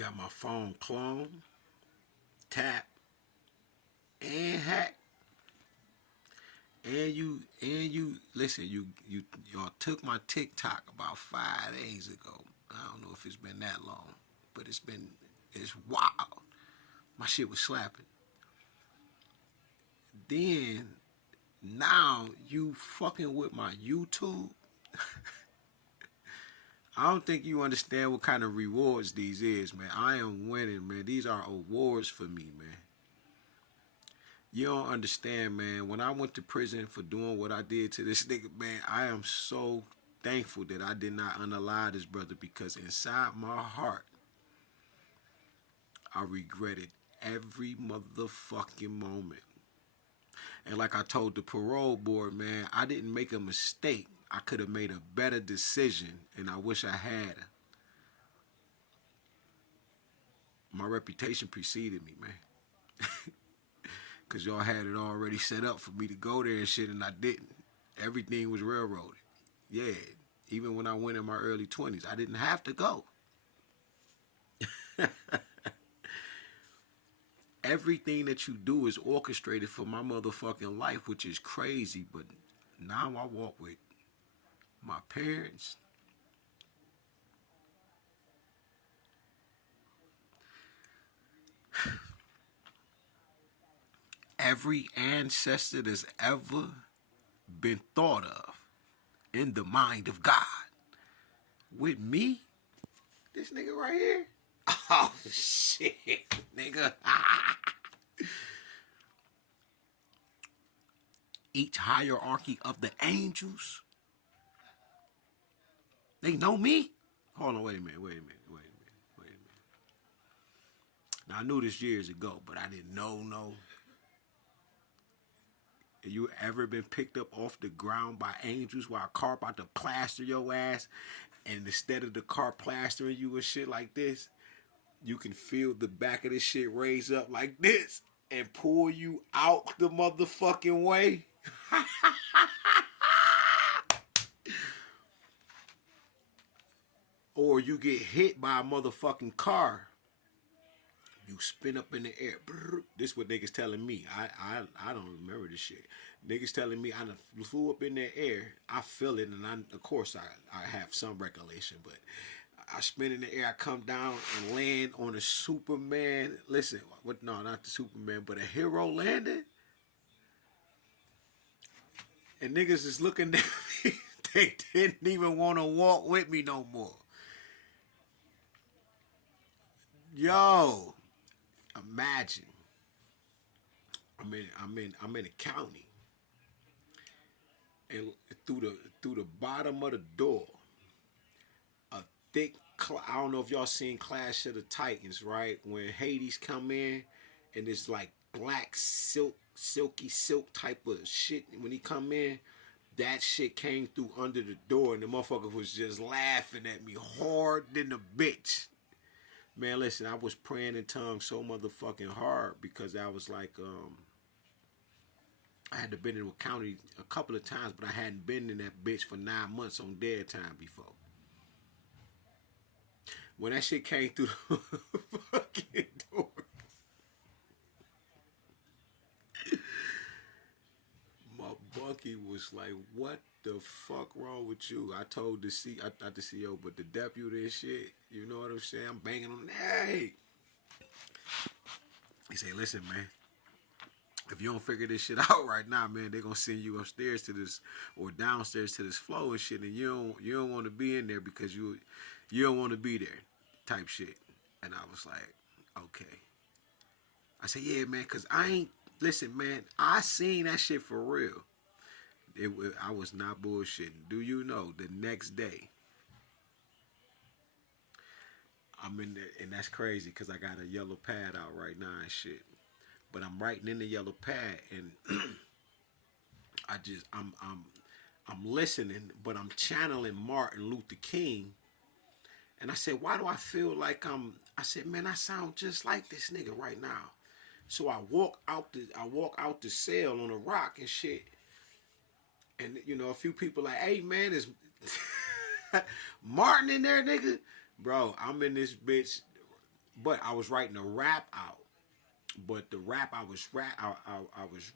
got my phone cloned, tapped, and hacked. And you listen, y'all took my TikTok about 5 days ago. I don't know if it's been that long, but it's wild. My shit was slapping. Then now you fucking with my YouTube. I don't think you understand what kind of rewards these is, man. I am winning, man. These are awards for me, man. You don't understand, man. When I went to prison for doing what I did to this nigga, man, I am so thankful that I did not unalive this brother, because inside my heart, I regretted every motherfucking moment. And like I told the parole board, man, I didn't make a mistake. I could have made a better decision, and I wish I had. My reputation preceded me, man. Because y'all had it already set up for me to go there and shit, and I didn't. Everything was railroaded. Yeah, even when I went in my early 20s, I didn't have to go. Everything that you do is orchestrated for my motherfucking life, which is crazy. But now I walk with my parents. Every ancestor that's ever been thought of in the mind of God. With me, this nigga right here. Oh, shit, nigga. Each hierarchy of the angels, they know me. Hold on, wait a minute. Now, I knew this years ago, but I didn't know. Have you ever been picked up off the ground by angels while a car about to plaster your ass, and instead of the car plastering you and shit like this, you can feel the back of this shit raise up like this and pull you out the motherfucking way? Or you get hit by a motherfucking car, you spin up in the air. This is what niggas telling me. I don't remember this shit. Niggas telling me I done flew up in the air. I feel it, and of course I have some recollection, but I spin in the air. I come down and land on a Superman. Listen, what? No, not the Superman, but a hero landing. And niggas is looking at me. They didn't even want to walk with me no more. Yo, imagine. I'm in a county, and through the bottom of the door, a thick. I don't know if y'all seen Clash of the Titans, right? When Hades come in, and it's like black silky silk type of shit. When he come in, that shit came through under the door, and the motherfucker was just laughing at me hard than a bitch. Man, listen, I was praying in tongues so motherfucking hard because I was like, I had to been in a county a couple of times, but I hadn't been in that bitch for 9 months on dead time before. When that shit came through the fucking door, my bunkie was like, "What the fuck wrong with you?" I told the not the CEO, but the deputy and shit. You know what I'm saying? I'm banging on. Hey, he said, "Listen, man. If you don't figure this shit out right now, man, they're gonna send you upstairs to this or downstairs to this floor and shit, and you don't want to be in there because you don't want to be there, type shit." And I was like, okay. I said, yeah, man, cause I ain't listen, man. I seen that shit for real. I was not bullshitting. Do you know the next day I'm in there, and that's crazy because I got a yellow pad out right now and shit. But I'm writing in the yellow pad, and I'm listening, but I'm channeling Martin Luther King. And I said, why do I feel like I said, man, I sound just like this nigga right now. So I walk out the cell on a rock and shit. And a few people like, hey man, is Martin in there, nigga? Bro, I'm in this bitch. but I was writing a rap out. But the rap I was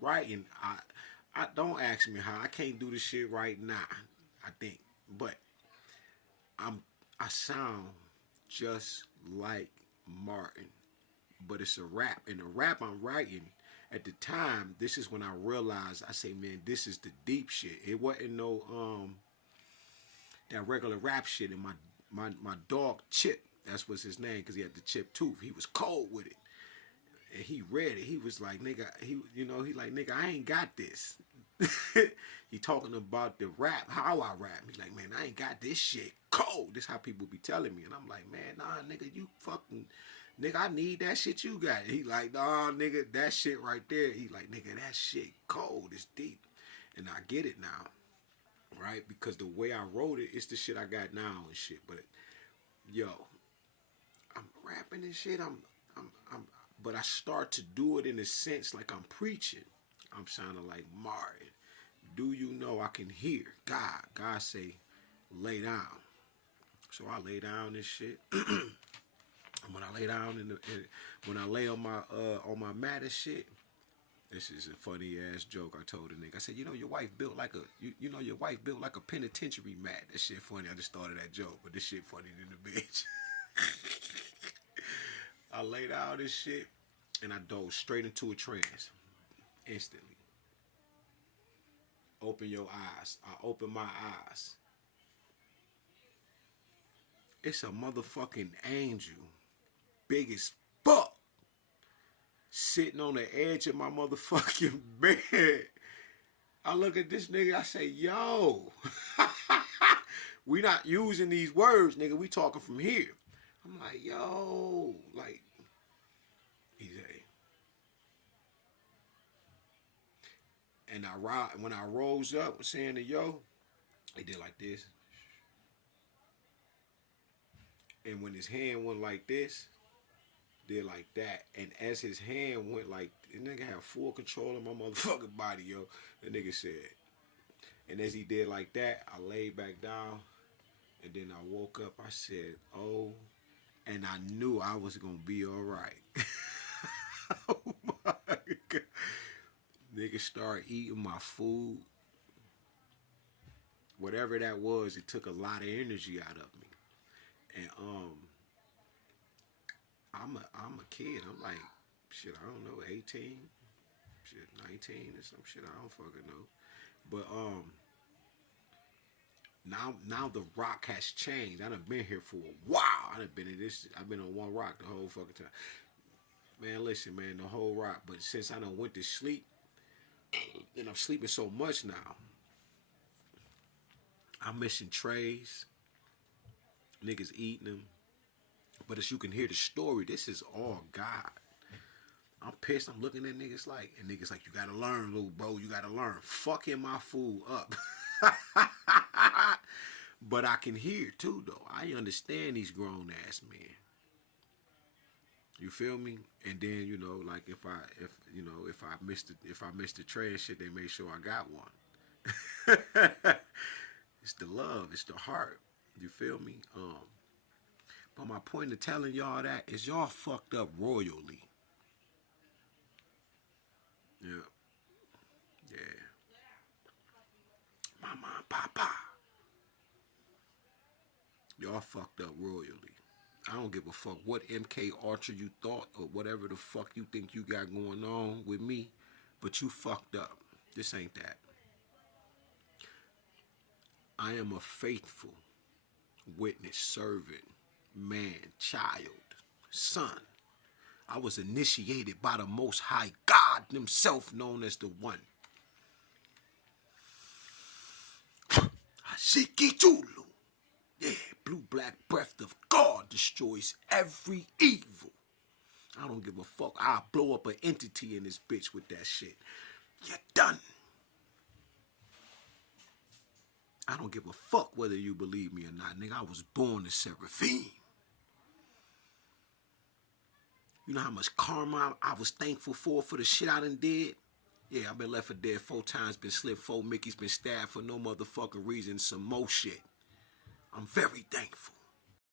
writing, I don't ask me how I can't do this shit right now. I think, but I'm I sound just like Martin, but it's a rap, and the rap I'm writing at the time. This is when I realized. I say, man, this is the deep shit. It wasn't no that regular rap shit. And my dog Chip, that's was his name because he had the chip tooth. He was cold with it. And he read it. He was like, nigga, he like, nigga, I ain't got this. He talking about the rap, how I rap. He like, man, I ain't got this shit cold. This how people be telling me. And I'm like, man, nah, nigga, you fucking, nigga, I need that shit you got. He like, nah, nigga, that shit right there. He like, nigga, that shit cold. It's deep. And I get it now, right? Because the way I wrote it, it's the shit I got now and shit. But, yo, I'm rapping and shit. But I start to do it in a sense like I'm preaching. I'm sounding like Martin. Do you know I can hear God? God say, lay down. So I lay down and shit. When I lay down when I lay on my mat and shit, this is a funny ass joke I told a nigga. I said, you know your wife built like a penitentiary mat. That shit funny. I just started that joke, but this shit funny than the bitch. I laid out this shit and I dove straight into a trance instantly. Open your eyes. I open my eyes. It's a motherfucking angel, big as fuck, sitting on the edge of my motherfucking bed. I look at this nigga, I say, yo, we not using these words, nigga. We talking from here. I'm like, yo, like, he's and when I rose up saying to yo, he did like this. And when his hand went like this, did like that. And as his hand went like, the nigga had full control of my motherfucking body, yo. The nigga said. And as he did like that, I laid back down. And then I woke up. I said, oh. And I knew I was going to be all right. Oh my God. Nigga started eating my food. Whatever that was, it took a lot of energy out of me. And I'm a kid. I'm like, shit, I don't know, 18, shit, 19 or some shit. I don't fucking know. But now the rock has changed. I done been here for a while. I done been in this. I've been on one rock the whole fucking time. Man, listen, man, the whole rock. But since I done went to sleep, and I'm sleeping so much now, I'm missing trays. Niggas eating them. But as you can hear the story, this is all God. I'm pissed. I'm looking at niggas like, and niggas like, you gotta learn, little bro. You gotta learn. Fucking my food up. But I can hear too, though. I understand these grown ass men. You feel me? And then like if I missed the tray shit, they make sure I got one. It's the love. It's the heart. You feel me? But my point of telling y'all that is y'all fucked up royally. Yeah. Yeah. Mama and Papa. Y'all fucked up royally. I don't give a fuck what MK Archer you thought or whatever the fuck you think you got going on with me, but you fucked up. This ain't that. I am a faithful witness, servant, man, child, son. I was initiated by the Most High God himself, known as the One. Hashiki Tulu. Yeah, blue black breath of God destroys every evil. I don't give a fuck. I'll blow up an entity in this bitch with that shit. You're done. I don't give a fuck whether you believe me or not, nigga. I was born a Seraphim. You know how much karma I was thankful for the shit I done did? Yeah, I've been left for dead 4 times, been slipped 4 Mickeys, been stabbed for no motherfucking reason, some more shit. I'm very thankful.